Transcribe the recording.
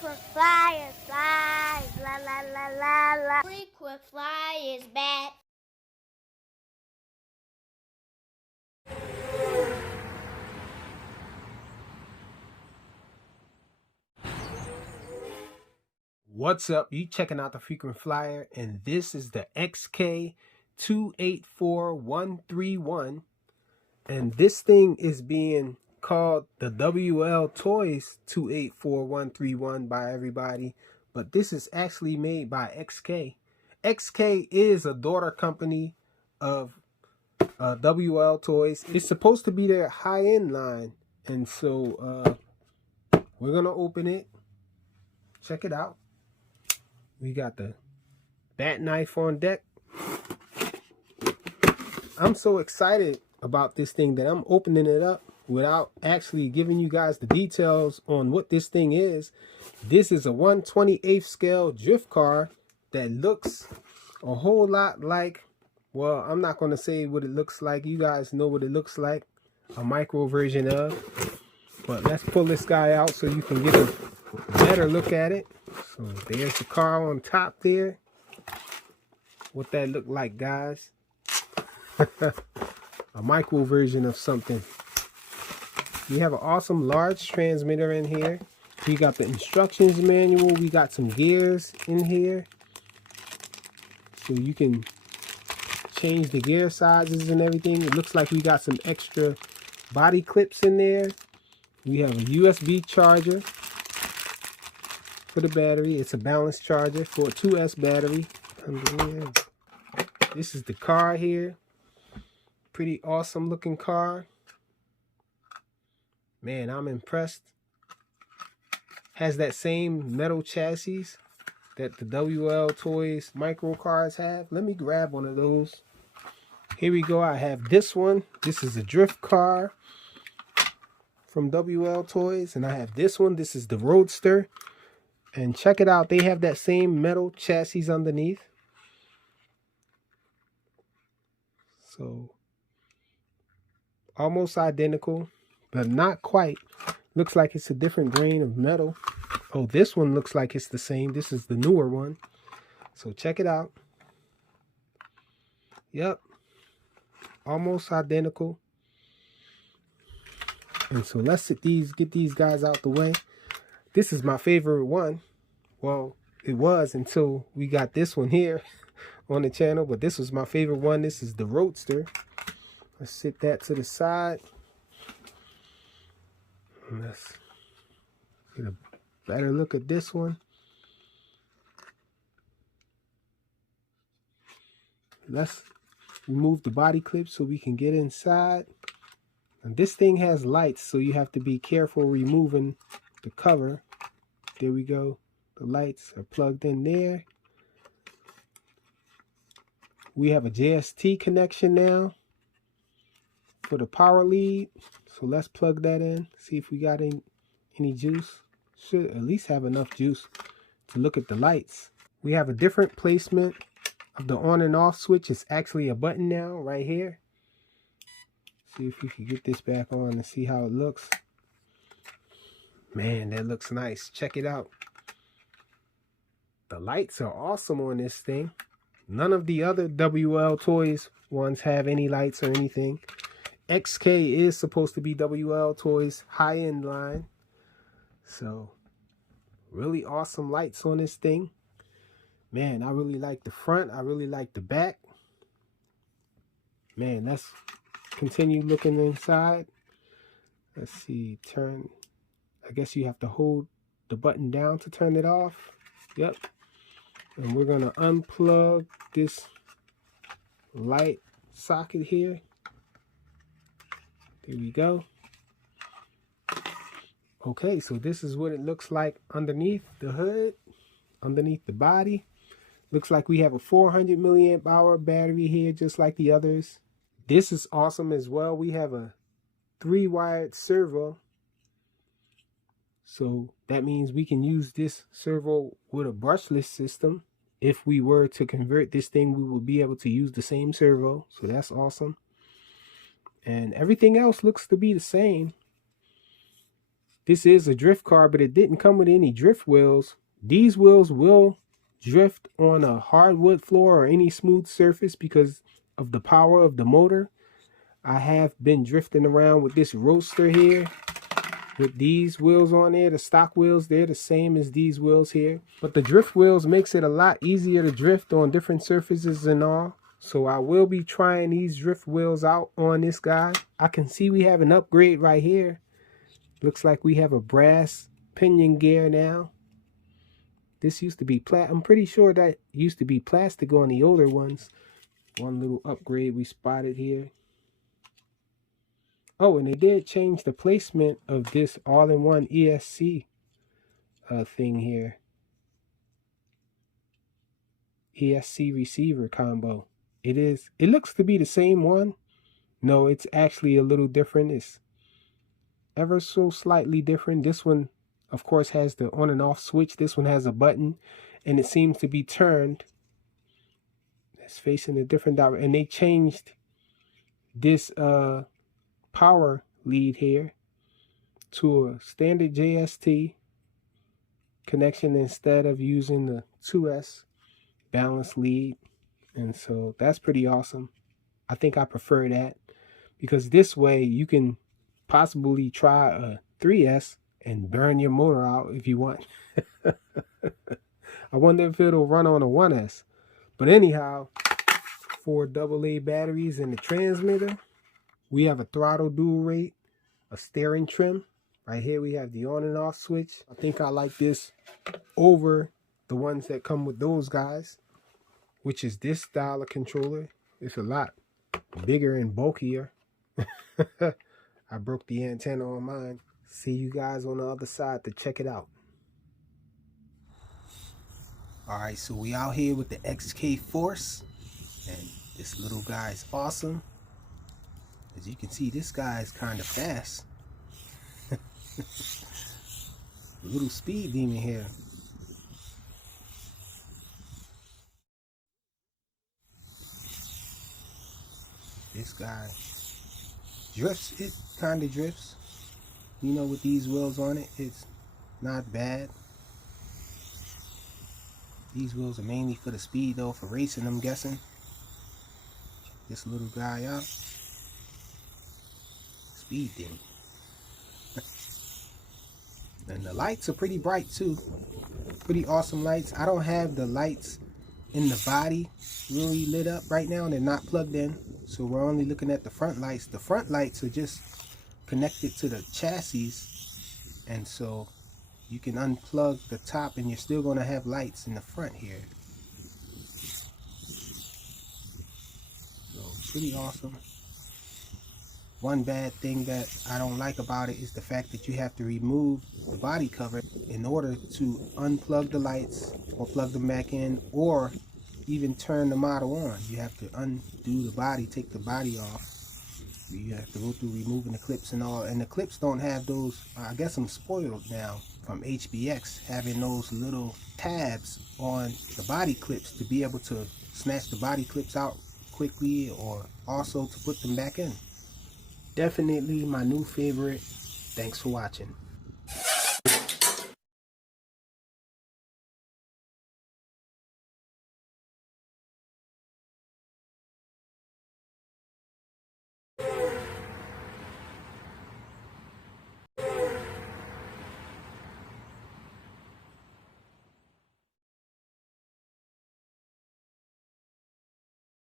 Frequent flyer flies, la la la la la. Frequent flyer is back. What's up? You checking out the Frequent Flyer, and this is the XK284131, and this thing is being called the WL Toys 284131 by everybody, but this is actually made by XK. XK is a daughter company of WL Toys. It's supposed to be their high-end line, and so we're gonna open it. Check it out. We got the bat knife on deck. I'm so excited about this thing that I'm opening it up without actually giving you guys the details on what this thing is. This is a 1/28 scale drift car that looks a whole lot like, well, I'm not going to say what it looks like. You guys know what it looks like, a micro version of. But let's pull this guy out so you can get a better look at it. So there's the car on top there. What that look like, guys. A micro version of something. We have an awesome large transmitter in here. We got the instructions manual. We got some gears in here, so you can change the gear sizes and everything. It looks like we got some extra body clips in there. We have a USB charger for the battery. It's a balanced charger for a 2S battery. This is the car here. Pretty awesome looking car. Man, I'm impressed. Has that same metal chassis that the WL Toys micro cars have. Let me grab one of those. Here we go. I have this one. This is a drift car from WL Toys. And I have this one. This is the Roadster. And check it out. They have that same metal chassis underneath. So almost identical, but not quite. Looks like it's a different grain of metal. Oh, this one looks like it's the same. This is the newer one. So check it out. Yep. Almost identical. And so let's get these guys out the way. This is my favorite one. Well, it was until we got this one here on the channel, but this was my favorite one. This is the Roadster. Let's sit that to the side. And let's get a better look at this one. Let's remove the body clip so we can get inside. And this thing has lights, so you have to be careful removing the cover. There we go. The lights are plugged in there. We have a JST connection now for the power lead. So let's plug that in. See if we got any juice. Should at least have enough juice to look at the lights. We have a different placement of the on and off switch. It's actually a button now right here. See if we can get this back on and see how it looks. Man, that looks nice. Check it out. The lights are awesome on this thing. None of the other WL Toys ones have any lights or anything. XK is supposed to be WL Toys high-end line. So, really awesome lights on this thing. Man, I really like the front. I really like the back. Man, let's continue looking inside. Let's see, turn. I guess you have to hold the button down to turn it off. Yep. And we're going to unplug this light socket here. There we go. Okay, so this is what it looks like underneath the hood, underneath the body. Looks like we have a 400 milliamp hour battery here, just like the others. This is awesome as well. We have a 3-wired servo. So that means we can use this servo with a brushless system. If we were to convert this thing, we would be able to use the same servo. So that's awesome. And everything else looks to be the same. This is a drift car, but it didn't come with any drift wheels. These wheels will drift on a hardwood floor or any smooth surface because of the power of the motor. I have been drifting around with this Roadster here with these wheels on there. The stock wheels, they're the same as these wheels here. But the drift wheels makes it a lot easier to drift on different surfaces and all. So I will be trying these drift wheels out on this guy. I can see we have an upgrade right here. Looks like we have a brass pinion gear now. This used to be I'm pretty sure that used to be plastic on the older ones. One little upgrade we spotted here. Oh, and they did change the placement of this all-in-one ESC thing here. Esc Receiver Combo. It looks to be the same one. No, it's actually a little different. It's ever so slightly different. This one, of course, has the on and off switch. This one has a button, and it seems to be turned. It's facing a different direction, and they changed this power lead here to a standard JST connection instead of using the 2S balance lead. And so that's pretty awesome. I think I prefer that because this way you can possibly try a 3S and burn your motor out if you want. I wonder if it'll run on a 1S. But anyhow, 4 AA batteries in the transmitter. We have a throttle dual rate, a steering trim. Right here we have the on and off switch. I think I like this over the ones that come with those guys, which is this style of controller. It's a lot bigger and bulkier. I broke the antenna on mine. See you guys on the other side to check it out. Alright, so we out here with the XK Force, and this little guy is awesome. As you can see, this guy is kind of fast. A little speed demon here. This guy drifts. It kind of drifts. You know, with these wheels on it, it's not bad. These wheels are mainly for the speed though, for racing, I'm guessing. Check this little guy out. Speed thing. And the lights are pretty bright too. Pretty awesome lights. I don't have the lights in the body really lit up right now. They're not plugged in. So we're only looking at the front lights. The front lights are just connected to the chassis. And so you can unplug the top and you're still going to have lights in the front here. So pretty awesome. One bad thing that I don't like about it is the fact that you have to remove the body cover in order to unplug the lights or plug them back in, or even turn the model on. You have to undo the body, take the body off. You have to go through removing the clips and all. And the clips don't have those. I guess I'm spoiled now from HBX having those little tabs on the body clips to be able to snatch the body clips out quickly, or also to put them back in. Definitely my new favorite. Thanks for watching.